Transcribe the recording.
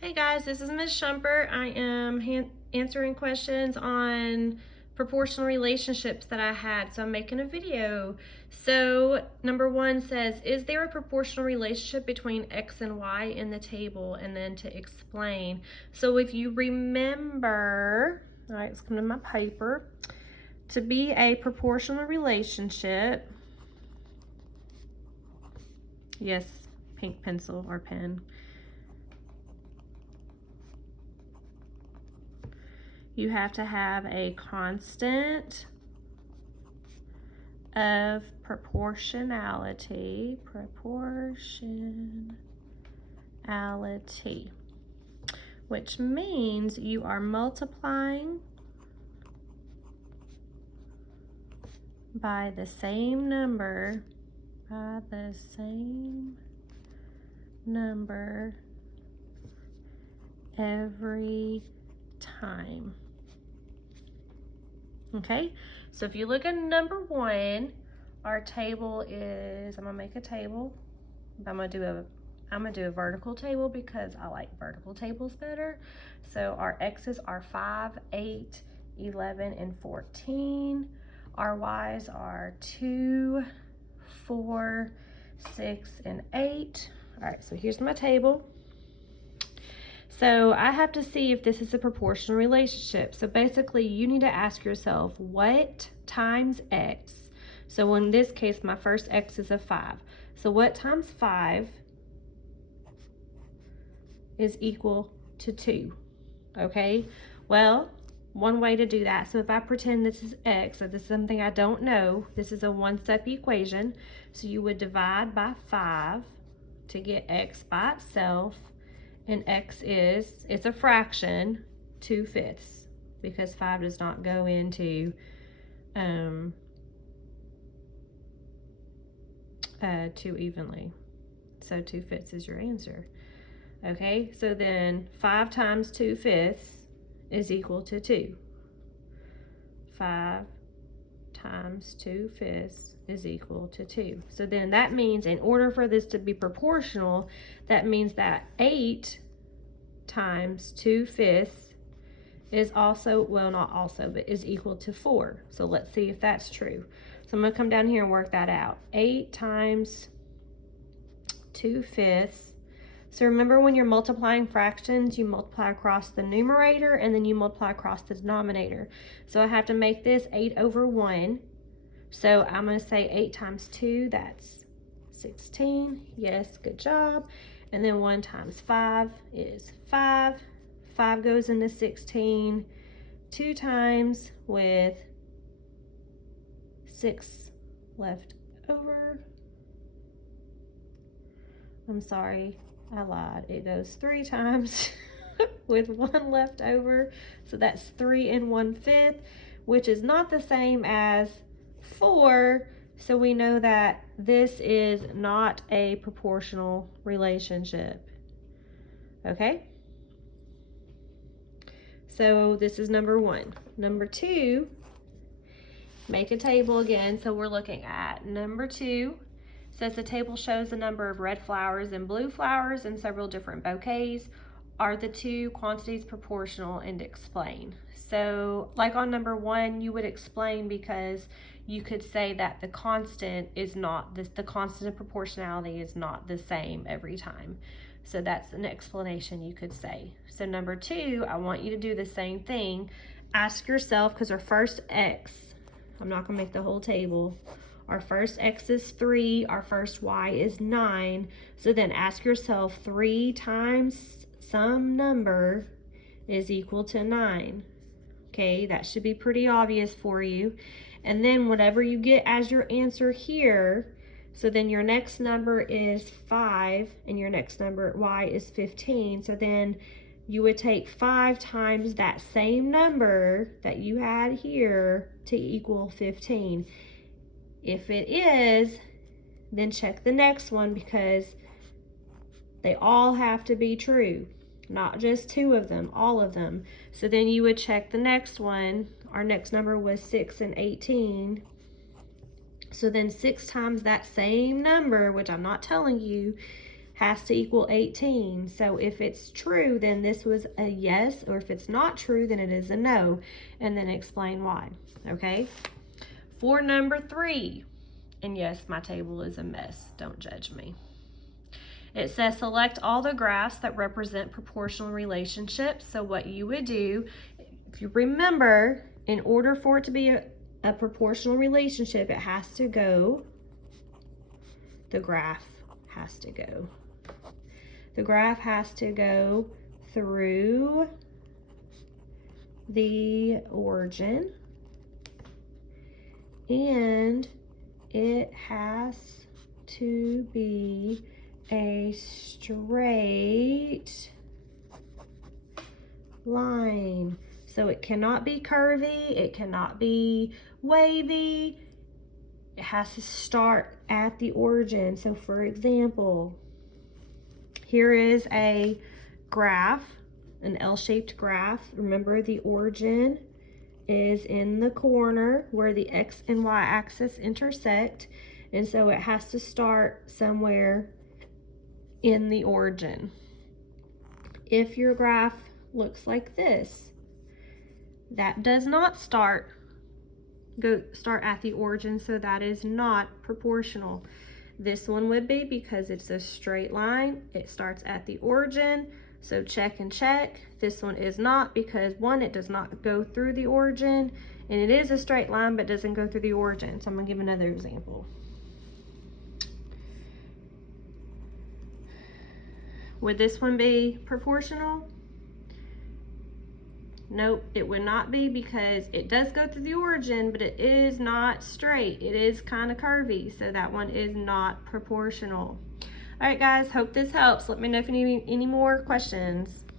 Hey guys, this is Ms. Shumpert. I am answering questions on proportional relationships that I had, so I'm making a video. So number one says, is there a proportional relationship between X and Y in the table? And then to explain. So if you remember, all right, let's come to my paper. To be a proportional relationship, yes, pink pencil or pen. You have to have a constant of proportionality, which means you are multiplying by the same number, every time. Okay, so if you look at number one, our table is, I'm gonna make a table. I'm gonna do a vertical table because I like vertical tables better. So our X's are 5, 8, 11, and 14. Our Y's are 2, 4, 6, and 8. All right, so here's my table. So I have to see if this is a proportional relationship. So basically you need to ask yourself, what times X? So in this case, my first X is a 5. So what times 5 is equal to 2? Okay, well, one way to do that, so if I pretend this is X, so this is something I don't know, this is a one-step equation, so you would divide by 5 to get X by itself. And X is, it's a fraction, 2/5, because 5 does not go into 2 evenly. So 2/5 is your answer. Okay, so then 5 times 2/5 is equal to 2. 5 times 2/5 is equal to 2. So then that means in order for this to be proportional, that means that 8 times 2/5 is also, well, not also, but is equal to 4. So let's see if that's true. So I'm going to come down here and work that out. 8 times 2/5. So remember, when you're multiplying fractions, you multiply across the numerator and then you multiply across the denominator. So I have to make this 8/1. So I'm going to say 8 times 2, that's 16. Yes, good job. And then 1 times 5 is 5. 5 goes into 16 2 times with 6 left over. I'm sorry, I lied. It goes 3 times with 1 left over. So that's 3 1/5, which is not the same as 4. So we know that this is not a proportional relationship. Okay? So this is number one. Number two, make a table again. So we're looking at number two. Says the table shows the number of red flowers and blue flowers in several different bouquets. Are the two quantities proportional, and explain? So like on number one, you would explain, because you could say that the constant is not this, the constant of proportionality is not the same every time. So that's an explanation you could say. So number two, I want you to do the same thing. Ask yourself, because our first X, I'm not gonna make the whole table. Our first X is 3, our first Y is 9. So then ask yourself, 3 times some number is equal to 9. Okay, that should be pretty obvious for you. And then whatever you get as your answer here, so then your next number is 5 and your next number, Y, is 15. So then you would take 5 times that same number that you had here to equal 15. If it is, then check the next one, because they all have to be true, not just 2 of them, all of them. So then you would check the next one. Our next number was 6 and 18. So then 6 times that same number, which I'm not telling you has to equal 18. So if it's true, then this was a yes, or if it's not true, then it is a no, and then explain why, okay? For number 3, and yes, my table is a mess, don't judge me. It says select all the graphs that represent proportional relationships. So what you would do, if you remember, in order for it to be a proportional relationship, it has to go, the graph has to go. The graph has to go through the origin, and it has to be a straight line. So it cannot be curvy, it cannot be wavy. It has to start at the origin. So for example, here is a graph, an L-shaped graph. Remember, the origin is in the corner where the X and Y axis intersect. And so it has to start somewhere in the origin. If your graph looks like this, that does not start at the origin, so that is not proportional. This one would be, because it's a straight line, it starts at the origin, so check and check. This one is not, because one, it does not go through the origin, and it is a straight line but doesn't go through the origin. So I'm gonna give another example. Would this one be proportional? Nope, it would not be, because it does go through the origin, but it is not straight. It is kind of curvy, so that one is not proportional. All right, guys, hope this helps. Let me know if you need any more questions.